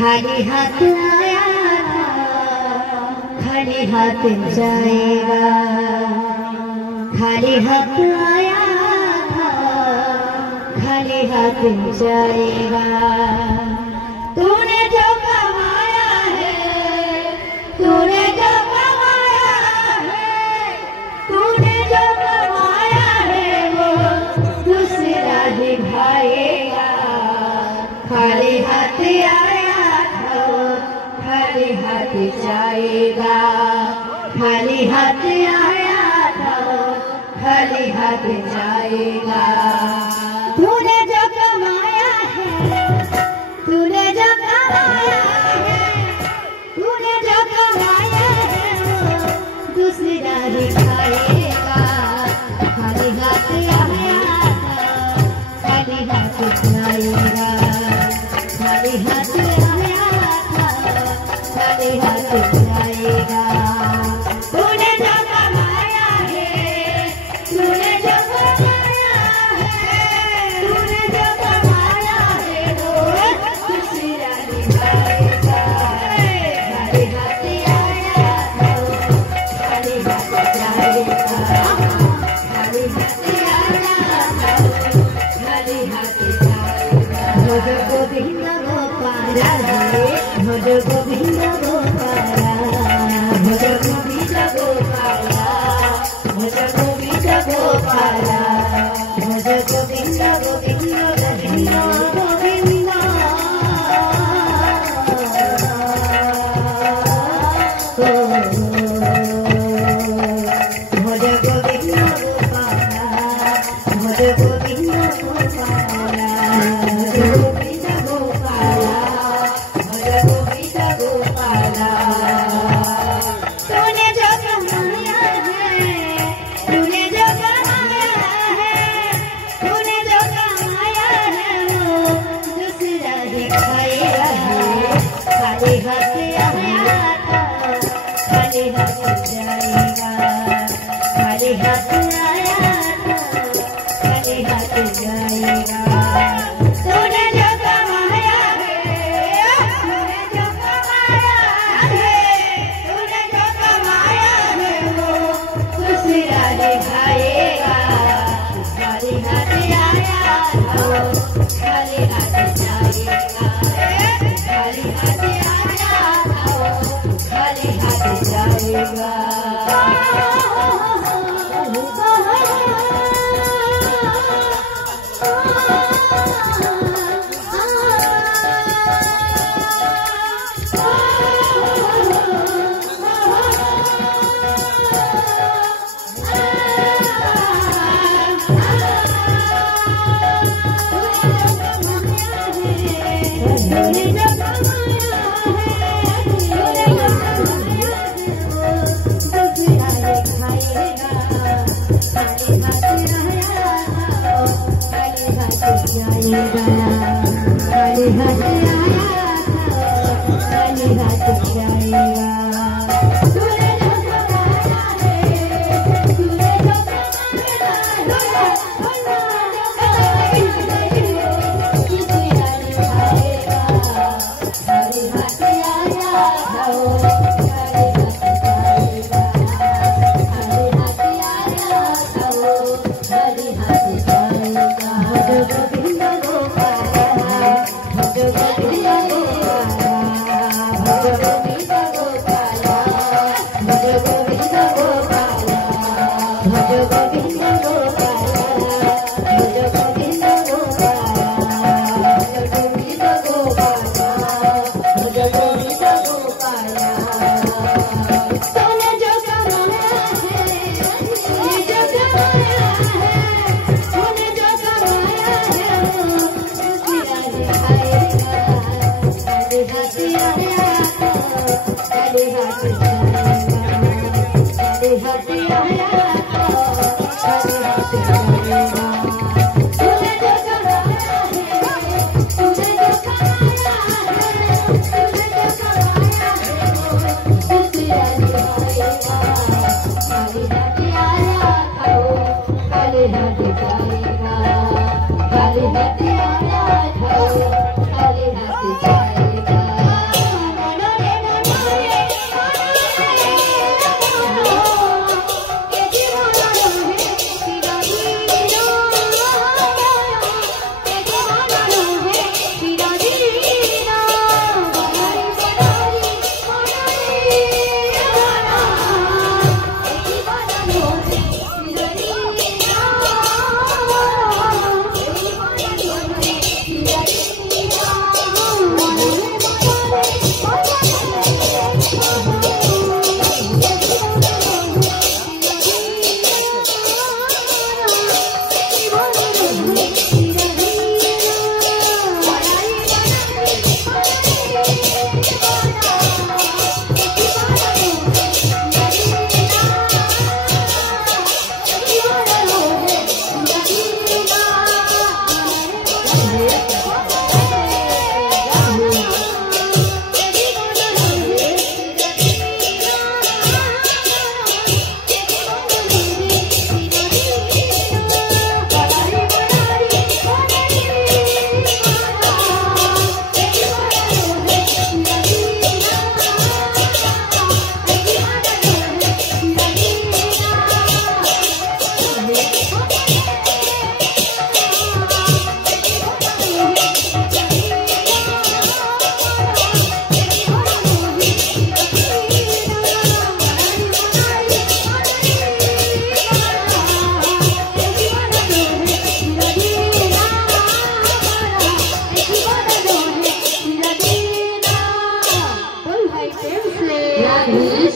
खाली हाथ आया था, खाली हाथ जाएगा। खाली हाथ आया था, खाली हाथ जाएगा। तूने जो कमाया है, तूने जो कमाया है, तूने जो कमाया है वो दूसरा दिखाएगा। खाली हाथ आया था, खाली हाथ जाएगा। खाली हाथ आया था, खाली हाथ जाएगा। तूने जो कमाया है, तूने जो कमाया है, तूने जो कमाया है वो दूसरा दिखाएगा। खाली हाथ आया था, खाली हाथ जाएगा। खाली हाथ आया था, खाली हाथ जाएगा। तूने जो कमाया है, तूने जो कमाया है, तूने जो कमाया है वो दूसरा दिखाएगा। खाली हाथ आया था, खाली हाथ जाएगा। खाली हाथ आया था, खाली हाथ जाएगा। भज गोविंद गोपाला रे, भज गोविंद गोपाला, भज गोविंद गोपाला, भज गोविंद गोपाला, भज गोविंद गोविंद गोविंद गोविंद। भज गोविंद गोपाला, भज गोविंद गोपाला, भज गोविंद गोपाला, भज गोविंद गोपाला। तूने जो कमाया है, तूने जो कमाया है, तूने जो कमाया है वो दूसरा दिखाएगा। खाली हाथ आया था, खाली हाथ जाएगा। खाली हाथ आया था, खाली हाथ जाएगा। तूने जो कमाया है, तूने जो कमाया है, तूने जो कमाया है वो दूसरा दिखाएगा। खाली हाथ आया था, खाली हाथ जाएगा। खाली हाथ आया था, खाली हाथ जाएगा। से। राधे